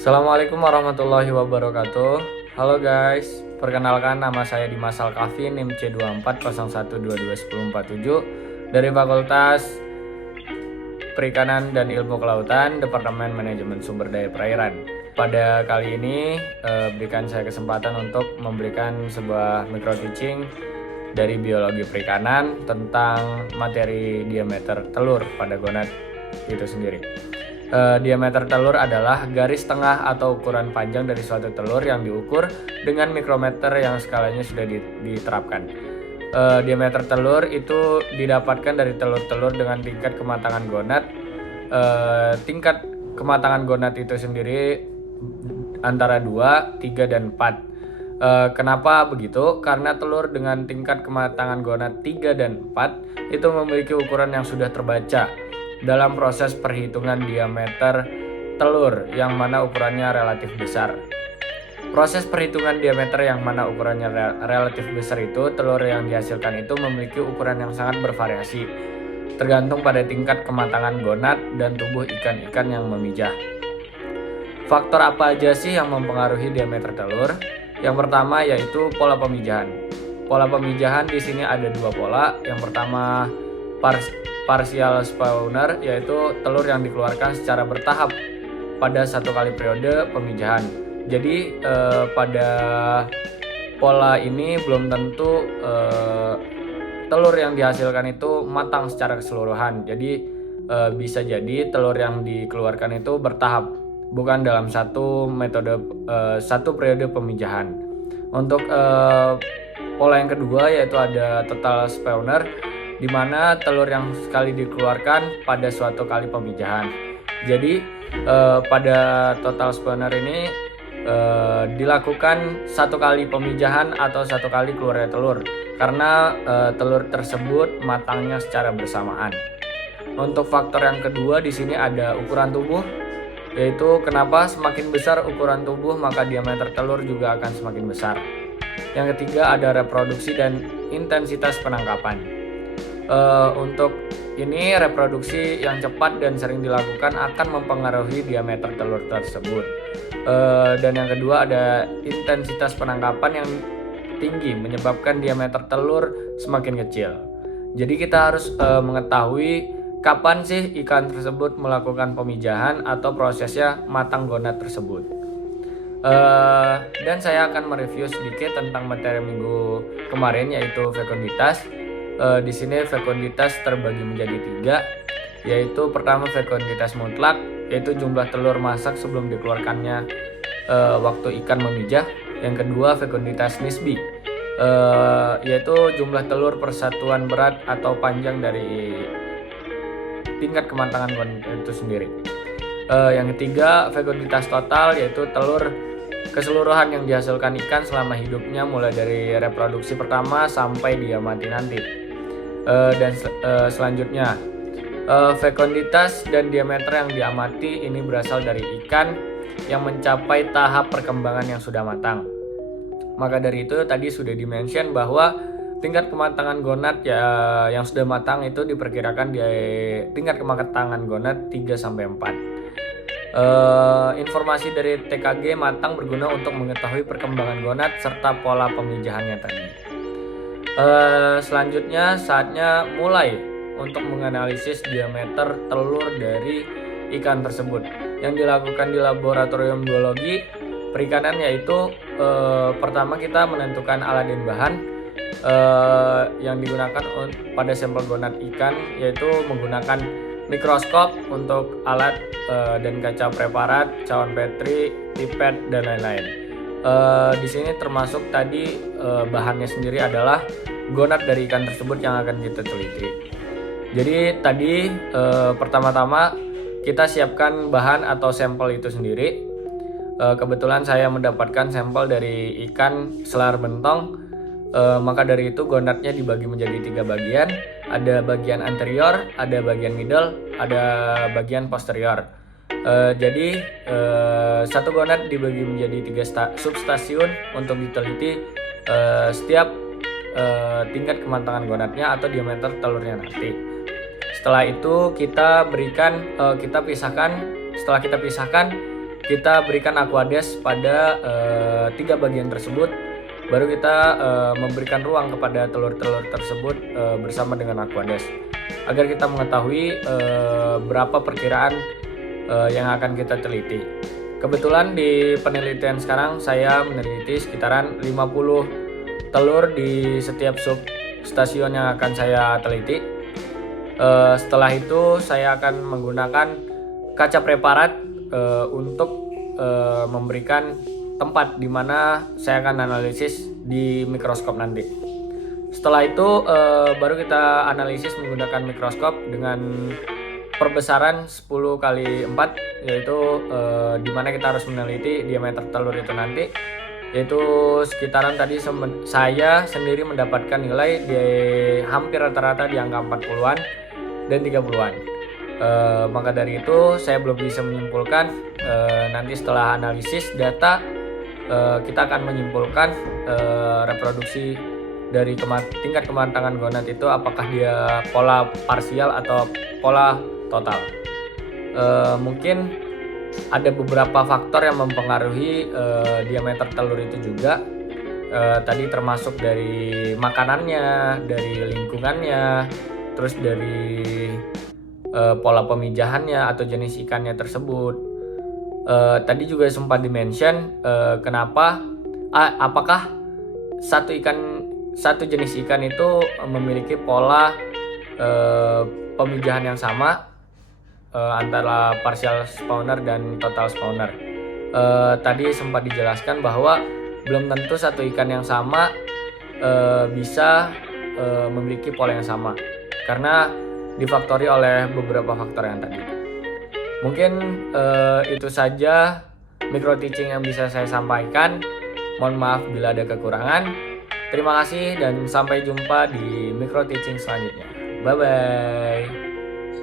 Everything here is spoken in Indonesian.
Assalamualaikum warahmatullahi wabarakatuh. Halo guys, perkenalkan nama saya Dimas Alkafi, NIM C2401221047 dari Fakultas Perikanan dan Ilmu Kelautan, Departemen Manajemen Sumber Daya Perairan. Pada kali ini berikan saya kesempatan untuk memberikan sebuah micro teaching dari biologi perikanan tentang materi diameter telur pada gonad itu sendiri. Diameter telur adalah garis tengah atau ukuran panjang dari suatu telur yang diukur dengan mikrometer yang skalanya sudah diterapkan. Diameter telur itu didapatkan dari telur-telur dengan tingkat kematangan gonad. Tingkat kematangan gonad itu sendiri antara 2, 3, dan 4. Kenapa begitu? Karena telur dengan tingkat kematangan gonad 3 dan 4 itu memiliki ukuran yang sudah terbaca dalam proses perhitungan diameter telur yang mana ukurannya relatif besar. Proses perhitungan diameter yang mana ukurannya relatif besar itu, telur yang dihasilkan itu memiliki ukuran yang sangat bervariasi, tergantung pada tingkat kematangan gonad dan tubuh ikan-ikan yang memijah. Faktor apa aja sih yang mempengaruhi diameter telur? Yang pertama yaitu pola pemijahan. Pola pemijahan di sini ada dua pola. Yang pertama partial spawner, yaitu telur yang dikeluarkan secara bertahap pada satu kali periode pemijahan. Jadi pada pola ini belum tentu telur yang dihasilkan itu matang secara keseluruhan. Jadi bisa jadi telur yang dikeluarkan itu bertahap, bukan dalam satu metode satu periode pemijahan. Untuk pola yang kedua yaitu ada total spawner, di mana telur yang sekali dikeluarkan pada suatu kali pemijahan. Jadi pada total spawner ini dilakukan satu kali pemijahan atau satu kali keluarnya telur, karena telur tersebut matangnya secara bersamaan. Untuk faktor yang kedua di sini ada ukuran tubuh, yaitu kenapa semakin besar ukuran tubuh maka diameter telur juga akan semakin besar. Yang ketiga ada reproduksi dan intensitas penangkapan. Untuk ini reproduksi yang cepat dan sering dilakukan akan mempengaruhi diameter telur tersebut. Dan yang kedua ada intensitas penangkapan yang tinggi menyebabkan diameter telur semakin kecil. Jadi kita harus mengetahui kapan sih ikan tersebut melakukan pemijahan atau prosesnya matang gonad tersebut. Dan saya akan mereview sedikit tentang materi minggu kemarin, yaitu fekunditas. Di sini fekunditas terbagi menjadi 3, yaitu pertama fekunditas mutlak, yaitu jumlah telur masak sebelum dikeluarkannya waktu ikan memijah. Yang kedua fekunditas nisbi, yaitu jumlah telur persatuan berat atau panjang dari tingkat kematangan gonad itu sendiri. Yang ketiga fekunditas total, yaitu telur keseluruhan yang dihasilkan ikan selama hidupnya mulai dari reproduksi pertama sampai dia mati nanti. Dan selanjutnya fekunditas dan diameter yang diamati ini berasal dari ikan yang mencapai tahap perkembangan yang sudah matang. Maka dari itu tadi sudah dimention bahwa tingkat kematangan gonad yang sudah matang itu diperkirakan di tingkat kematangan gonad 3-4. Informasi dari TKG matang berguna untuk mengetahui perkembangan gonad serta pola pemijahannya tadi. Selanjutnya saatnya mulai untuk menganalisis diameter telur dari ikan tersebut yang dilakukan di laboratorium biologi perikanan, yaitu pertama kita menentukan alat dan bahan yang digunakan pada sampel gonad ikan, yaitu menggunakan mikroskop untuk alat dan kaca preparat, cawan petri, pipet, dan lain-lain. Di sini termasuk tadi bahannya sendiri adalah gonad dari ikan tersebut yang akan kita teliti. Jadi tadi pertama-tama kita siapkan bahan atau sampel itu sendiri. Kebetulan saya mendapatkan sampel dari ikan selar bentong. Maka dari itu gonadnya dibagi menjadi 3 bagian. Ada bagian anterior, ada bagian middle, ada bagian posterior. Jadi satu gonad dibagi menjadi 3 substasiun untuk diteliti setiap tingkat kematangan gonadnya atau diameter telurnya nanti. Setelah itu kita pisahkan. Setelah kita pisahkan, kita berikan aquades pada 3 bagian tersebut, baru kita memberikan ruang kepada telur-telur tersebut bersama dengan aquades, agar kita mengetahui berapa perkiraan yang akan kita teliti. Kebetulan di penelitian sekarang saya meneliti sekitaran 50 telur di setiap sub stasiun yang akan saya teliti. Setelah itu saya akan menggunakan kaca preparat untuk memberikan tempat di mana saya akan analisis di mikroskop nanti. Setelah itu baru kita analisis menggunakan mikroskop dengan perbesaran 10 kali 4, yaitu di mana kita harus meneliti diameter telur itu nanti, yaitu sekitaran tadi saya sendiri mendapatkan nilai di hampir rata-rata di angka 40-an dan 30-an. Maka dari itu saya belum bisa menyimpulkan. Nanti setelah analisis data kita akan menyimpulkan reproduksi dari tingkat kematangan gonad itu apakah dia pola parsial atau pola total. Mungkin ada beberapa faktor yang mempengaruhi diameter telur itu juga. Tadi termasuk dari makanannya, dari lingkungannya, terus dari pola pemijahannya atau jenis ikannya tersebut. Tadi juga sempat dimention kenapa apakah satu jenis ikan itu memiliki pola pemijahan yang sama antara partial spawner dan total spawner. Tadi sempat dijelaskan bahwa belum tentu satu ikan yang sama bisa memiliki pola yang sama, karena difaktori oleh beberapa faktor yang tadi. Mungkin itu saja micro teaching yang bisa saya sampaikan. Mohon maaf bila ada kekurangan. Terima kasih dan sampai jumpa di micro teaching selanjutnya. Bye bye.